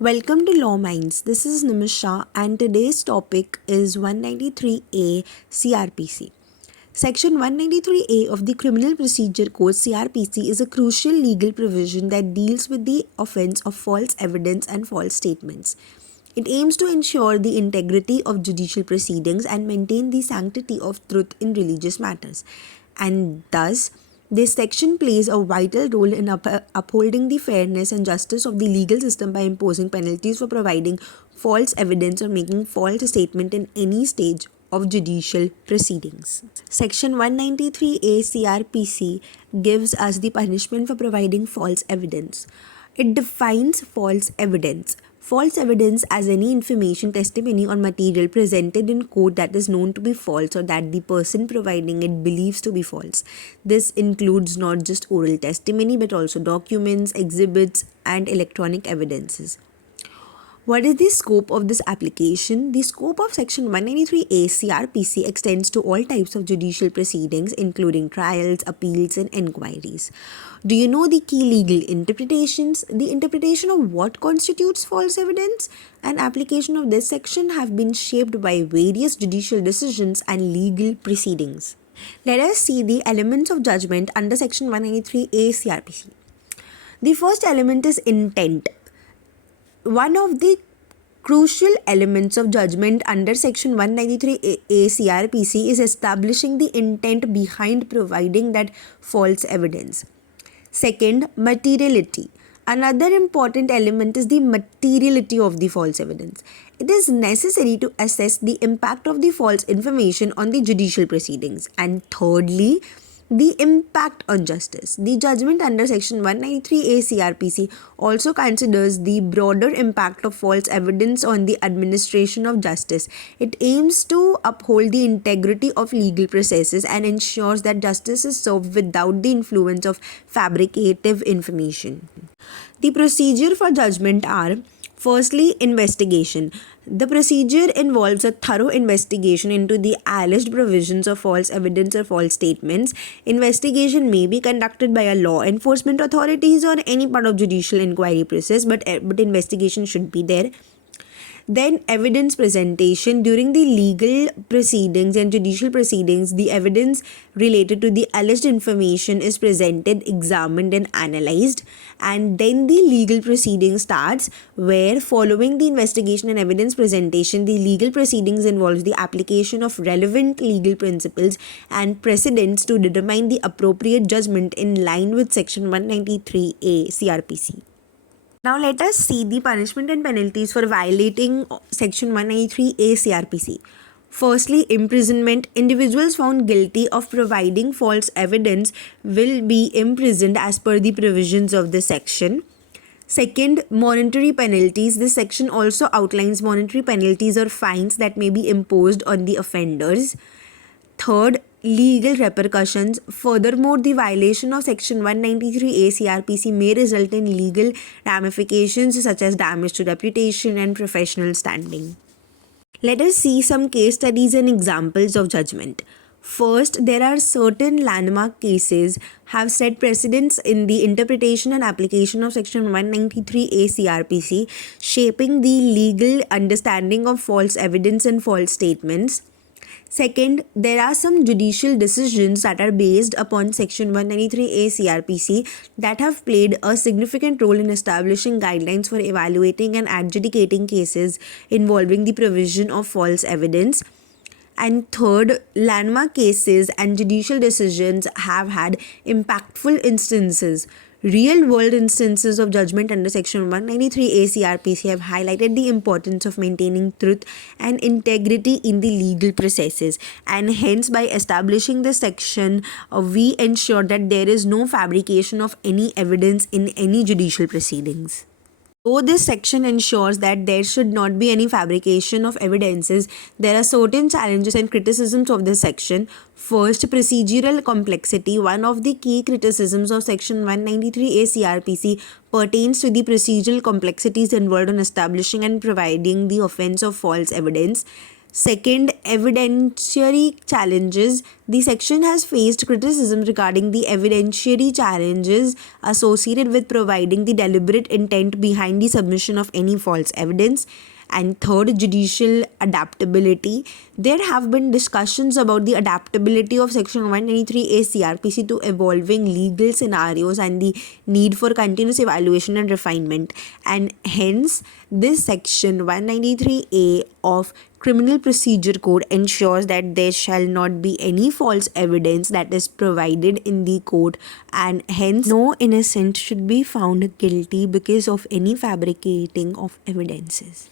Welcome to Law Minds. This is Nimisha, and today's topic is 193A CRPC. Section 193A of the Criminal Procedure Code CRPC is a crucial legal provision that deals with the offense of false evidence and false statements. It aims to ensure the integrity of judicial proceedings and maintain the sanctity of truth in religious matters. And thus, this section plays a vital role in upholding the fairness and justice of the legal system by imposing penalties for providing false evidence or making false statement in any stage of judicial proceedings. Section 193A CRPC gives us the punishment for providing false evidence. It defines false evidence. False evidence as any information, testimony, or material presented in court that is known to be false or that the person providing it believes to be false. This includes not just oral testimony but also documents, exhibits, and electronic evidences. What is the scope of this application? The scope of Section 193A CRPC extends to all types of judicial proceedings, including trials, appeals, and inquiries. Do you know the key legal interpretations? The interpretation of what constitutes false evidence and application of this section have been shaped by various judicial decisions and legal proceedings. Let us see the elements of judgment under Section 193A CRPC. The first element is intent. One of the crucial elements of judgment under Section 193A CRPC is establishing the intent behind providing that false evidence. Second, materiality. Another important element is the materiality of the false evidence. It is necessary to assess the impact of the false information on the judicial proceedings. And thirdly, the impact on justice. The judgment under Section 193A CRPC also considers the broader impact of false evidence on the administration of justice. It aims to uphold the integrity of legal processes and ensures that justice is served without the influence of fabricative information. The procedure for judgment are: firstly, investigation. The procedure involves a thorough investigation into the alleged provisions of false evidence or false statements. Investigation may be conducted by a law enforcement authorities or any part of judicial inquiry process, but investigation should be there. Then evidence presentation. During the legal proceedings and judicial proceedings, the evidence related to the alleged information is presented, examined, and analyzed. And then the legal proceeding starts, where following the investigation and evidence presentation, the legal proceedings involves the application of relevant legal principles and precedents to determine the appropriate judgment in line with Section 193A CRPC. Now let us see the punishment and penalties for violating Section 193A CRPC. Firstly, imprisonment. Individuals found guilty of providing false evidence will be imprisoned as per the provisions of this section. Second, monetary penalties. This section also outlines monetary penalties or fines that may be imposed on the offenders. Third, legal repercussions. Furthermore, the violation of Section 193A CRPC may result in legal ramifications such as damage to reputation and professional standing. Let us see some case studies and examples of judgment. First, there are certain landmark cases have set precedents in the interpretation and application of Section 193A CRPC, shaping the legal understanding of false evidence and false statements. Second, there are some judicial decisions that are based upon Section 193A CRPC that have played a significant role in establishing guidelines for evaluating and adjudicating cases involving the provision of false evidence. And third, landmark cases and judicial decisions have had impactful instances. Real-world instances of judgment under Section 193A CRPC have highlighted the importance of maintaining truth and integrity in the legal processes, and hence by establishing this section, we ensure that there is no fabrication of any evidence in any judicial proceedings. Though this section ensures that there should not be any fabrication of evidences, there are certain challenges and criticisms of this section. First, procedural complexity. One of the key criticisms of Section 193A CRPC pertains to the procedural complexities involved in establishing and providing the offense of false evidence. Second, evidentiary challenges. The section has faced criticism regarding the evidentiary challenges associated with providing the deliberate intent behind the submission of any false evidence. And third, judicial adaptability. There have been discussions about the adaptability of Section 193A CRPC to evolving legal scenarios and the need for continuous evaluation and refinement. And hence, this Section 193A of Criminal Procedure Code ensures that there shall not be any false evidence that is provided in the court, and hence no innocent should be found guilty because of any fabricating of evidences.